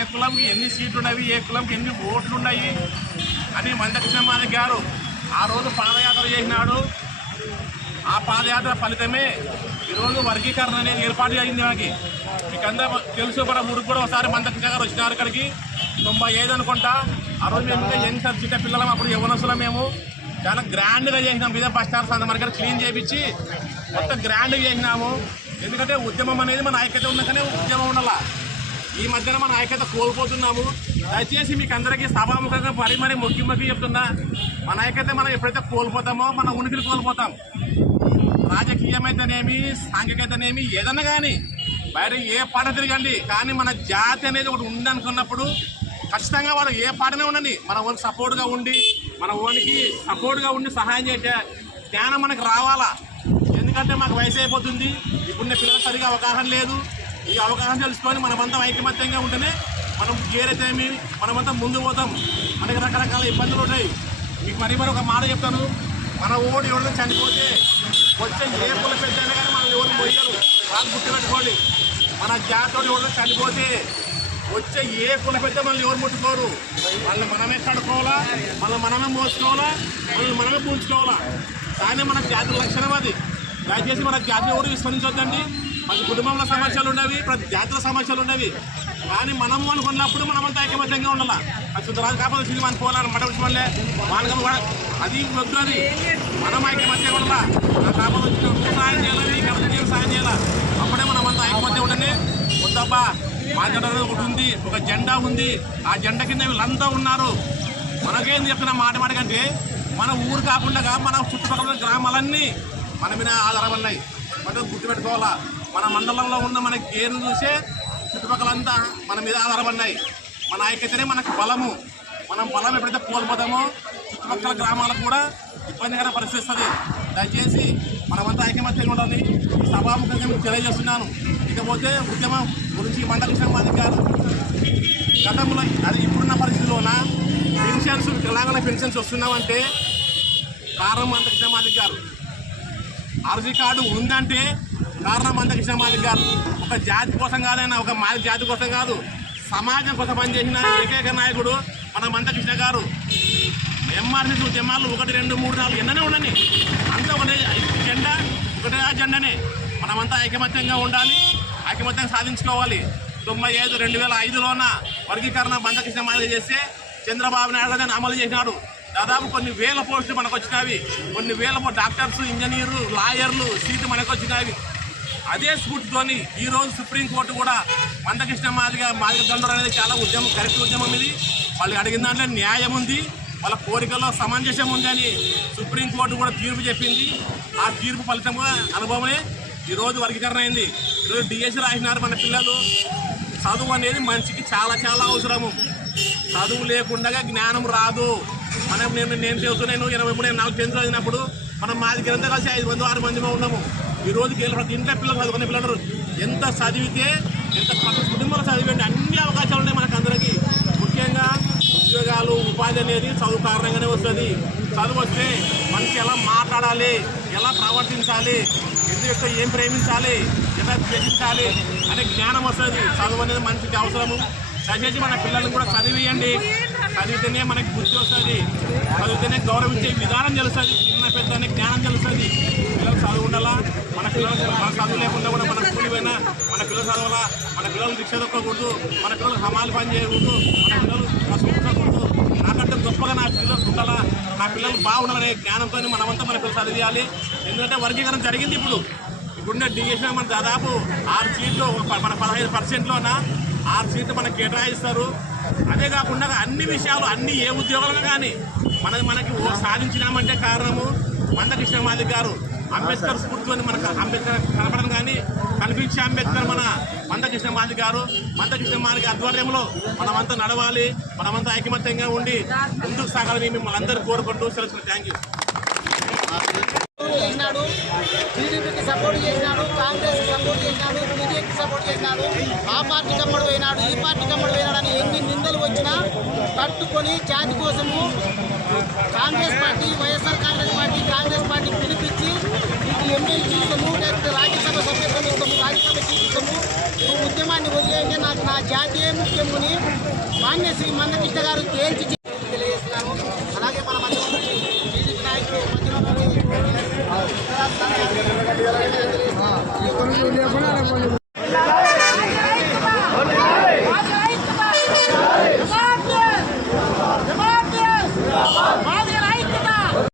ఏ కులంకి ఎన్ని సీట్లు ఉన్నవి, ఏ కులంకి ఎన్ని ఓట్లు ఉన్నాయి అని మందకృష్ణ మాదిగ గారు ఆ రోజు పాదయాత్ర చేసినాడు. ఆ పాదయాత్ర ఫలితమే ఈరోజు వర్గీకరణ అనేది ఏర్పాటు అయింది. మనకి మీకు అందరూ తెలుసు కూడా, మురుగు కూడా ఒకసారి మందకృష్ణ గారు వచ్చినారు ఇక్కడికి 95 అనుకుంటా. ఆ రోజు మేము ఇంకా యంగ్ సార్ చిన్న పిల్లలం, అప్పుడు యవ్వనస్తులం. మేము చాలా గ్రాండ్గా చేసినాం. మీద బస్ స్టాండ్స్ అంతా మనకి క్లీన్ చేయించి మొత్తం గ్రాండ్గా చేసినాము. ఎందుకంటే ఉద్యమం అనేది మన ఐక్యత ఉన్నాకనే ఉద్యమం ఉండాల. ఈ మధ్యన మన ఐక్యత కోల్పోతున్నాము. దయచేసి మీకు అందరికీ సభాముఖంగా మరీ ముఖ్యంగా చెప్తున్నా, మన ఐక్యత మనం ఎప్పుడైతే కోల్పోతామో మన ఉనికిని కోల్పోతాం. రాజకీయమైతేనేమి, సాంఘికతనేమి, ఏదన్నా కానీ బయట ఏ పాట తిరగండి, కానీ మన జాతి అనేది ఒకటి ఉందనుకున్నప్పుడు ఖచ్చితంగా వాళ్ళు ఏ పాటనే ఉండని మన ఓనికి సపోర్ట్గా ఉండి, మన ఓనికి సపోర్ట్గా ఉండి సహాయం చేసే జ్ఞానం మనకు రావాలా. ఎందుకంటే మాకు వయసు అయిపోతుంది, ఇప్పుడున్న పిల్లలకు సరిగా అవగాహన లేదు. ఈ అవగాహన తెలుసుకొని మనమంతా ఐకమత్యంగా ఉంటేనే మనం ఏదైతేమి మనమంతా ముందు పోతాం. మనకి రకరకాల ఇబ్బందులు ఉంటాయి. మీకు మరి ఒక మాట చెప్తాను, మన ఓడి ఎవరు చనిపోతే వచ్చే ఏ కుల పెద్ద అయినా కానీ మనం ఎవరు మొయ్యరు. వాళ్ళు గుర్తుపెట్టుకోండి, మన జాతోడు ఎవరు చనిపోతే వచ్చే ఏ కుల పెద్ద మనల్ని ఎవరు ముట్టుకోరు. వాళ్ళని మనమే కడుకోవాలా, మనమే మోసుకోవాలా, మనమే పూడ్చుకోవాలా. కానీ మన జాతి లక్షణం అది. దయచేసి మన జాతిని ఎవరు విస్మరించొద్దండి. ప్రతి కుటుంబంలో సమస్యలు ఉండేవి, ప్రతి జాతుల సమస్యలు ఉండేవి. కానీ మనం అనుకున్నప్పుడు మనమంతా ఐకమత్యంగా ఉండాలి. అది రాజు కాకపోతే సినిమా అనుకోవాలి మట విషయం వల్లే మానగం అది వద్దు. అది మనం ఐకమత్యంగా ఉండాలి. కాకపోతే వచ్చిన సాయం చేయాలి, కాబట్టి సాయం చేయాలి. అప్పుడే మనమంతా ఐకమత్యం ఉండని. వద్దబ్బా మా జెండా ఒకటి ఉంది, ఒక జెండా ఉంది, ఆ జెండా కింద వీళ్ళంతా ఉన్నారు. మనకేం చెప్తున్నా మాట కంటే మన ఊరు కాకుండా మన చుట్టుపక్కల గ్రామాలన్నీ మన మీద ఆధారపడినాయి. మనం గుర్తుపెట్టుకోవాలా. మన మండలంలో ఉన్న మన గేర్లు చూసే చుట్టుపక్కలంతా మన మీద ఆధారపడినాయి. మన ఐక్యతనే మనకు బలము. మనం బలం ఎప్పుడైతే కోల్పోతామో చుట్టుపక్కల గ్రామాలకు కూడా ఇబ్బందికర పరిస్థితి వస్తుంది. దయచేసి మనమంతా ఐకమత్యంగా ఉండాలి. సభాముఖంగా మీకు తెలియజేస్తున్నాను. ఇకపోతే ఉద్యమం గురించి మందకృష్ణ మాదిగ గారు గతంలో అది ఇప్పుడున్న పరిస్థితిలోన పెన్షన్స్ తెలంగాణ పెన్షన్స్ వస్తున్నామంటే కారణం మందకృష్ణ మాదిగ గారు. ఆర్జీ కార్డు ఉందంటే కారణం మందకృష్ణ మాదిగ గారు. ఒక జాతి కోసం కాదైనా, ఒక మాదిగ జాతి కోసం కాదు, సమాజం కోసం పనిచేసిన ఏకైక నాయకుడు మన మందకృష్ణ గారు. ఎంఆర్సీ ఉద్యమాలు 1, 2, 3, 4 ఎన్ననే ఉండని, అంతా ఒకటే జెండా, ఒకటే అజెండానే. మనమంతా ఐకమత్యంగా ఉండాలి, ఐకమత్యంగా సాధించుకోవాలి. 95, 2005లోన వర్గీకరణ మందకృష్ణ మాదిగ చేస్తే చంద్రబాబు నాయుడు గారిని అమలు చేసినాడు. దాదాపు కొన్ని వేల పోస్టులు మనకు వచ్చినవి, కొన్ని వేల డాక్టర్స్, ఇంజనీర్లు, లాయర్లు సీట్లు మనకు వచ్చినవి. అదే స్ఫూర్తితోని ఈరోజు సుప్రీంకోర్టు కూడా మందకృష్ణ మాదిగ దండోర అనేది చాలా ఉద్యమం, కరెక్ట్ ఉద్యమం ఇది. వాళ్ళు అడిగిన దాంట్లో న్యాయం ఉంది, వాళ్ళ కోరికల్లో సమంజసం ఉంది అని సుప్రీంకోర్టు కూడా తీర్పు చెప్పింది. ఆ తీర్పు ఫలితంగా అనుభవమే ఈరోజు వర్గీకరణ అయింది. ఈరోజు డిఎస్సి రాసినారు మన పిల్లలు. చదువు అనేది మనిషికి చాలా చాలా అవసరము. చదువు లేకుండా జ్ఞానం రాదు. నేను చదువుతున్నాను 23, 4 చదివినప్పుడు మనం మాది గ్రంథ కలిసి 5 మంది 6 మంది ఉన్నాము. ఈ రోజుకి ప్రతి ఇంట్లో పిల్లలు చదువుకునే పిల్లలు ఎంత చదివితే ఎంత కుటుంబంలో చదివేంటి అన్ని అవకాశాలు ఉన్నాయి మనకు అందరికీ. ముఖ్యంగా ఉద్యోగాలు, ఉపాధి అనేది చదువు కారణంగానే వస్తుంది. చదువు వస్తే మనిషి ఎలా మాట్లాడాలి, ఎలా ప్రవర్తించాలి, ఎదుటి ఏం ప్రేమించాలి, ఎలా ద్వేషించాలి అనే జ్ఞానం వస్తుంది. చదువు అనేది మనిషికి అవసరము. దయచేసి మన పిల్లల్ని కూడా చదివేయండి. చదివితేనే మనకి బుద్ధి వస్తుంది, చదివితేనే గౌరవించే విధానం తెలుస్తుంది, చిన్న పెద్ద అనే జ్ఞానం తెలుస్తుంది. పిల్లలు చదువు ఉండాలా. మన పిల్లలు చదువు లేకుండా కూడా మన స్కూల్ పోయినా మన పిల్లలు చదవాలా. మన పిల్లలు రిక్షా దొక్కకూడదు, మన పిల్లలు హమాలి పని చేయకూడదు, మన పిల్లలు కష్టపడకూడదు. నాకంటే గొప్పగా నా పిల్లలు ఉండాలా, నా పిల్లలు బాగుండాలనే జ్ఞానంతో మనమంతా మన పిల్లలు చదివేయాలి. ఎందుకంటే వర్గీకరణ జరిగింది. ఇప్పుడున్న డిఎస్సి మన దాదాపు 6 సీట్లు, మన 15%లోన 6 సీట్లు మనకు కేటాయిస్తారు. అదే కాకుండా అన్ని విషయాలు, అన్ని ఏ ఉద్యోగాలను కానీ మనకి సాధించినామంటే కారణము మందకృష్ణ మాదిగ గారు. అంబేద్కర్ స్ఫూర్తితోని మనకు అంబేద్కర్ కనపడడం కానీ కనిపించే అంబేద్కర్ మన మందకృష్ణ మాదిగ గారు. మందకృష్ణ మాదిగ ఆధ్వర్యంలో మనమంతా నడవాలి, మనమంతా ఐకమత్యంగా ఉండి ముందుకు సాగాలని మిమ్మల్ని అందరూ కోరుకుంటూ సెలవు. Thank you. చేసినాడు, టీడీపీకి సపోర్ట్ చేసినాడు, కాంగ్రెస్కి సపోర్ట్ చేసినాడు, బీజేపీకి సపోర్ట్ చేసినాడు. ఆ పార్టీ కమ్మడి పోయినాడు, ఈ పార్టీ కమ్మడి పోయినాడని ఎన్ని నిందలు వచ్చినా తట్టుకొని జాతి కోసము కాంగ్రెస్ పార్టీ, వైఎస్ఆర్ కాంగ్రెస్ పార్టీ పిలిపించి ఇది ఎమ్మెల్యే ఇస్తాము, లేకపోతే రాజ్యసభ సభ్యత్వం ఇస్తాము, రాజ్యసభ ఇస్తాము, ఉద్యమాన్ని వదిలేయండి, నాకు నా జాతీయ ముఖ్యం ఇష్యూని మాన్యశ్రీ మందకృష్ణ గారు తేల్చి తెలియజేస్తున్నాను. అలాగే మన మధ్య టీడీపీ నాయకులు మధ్యలో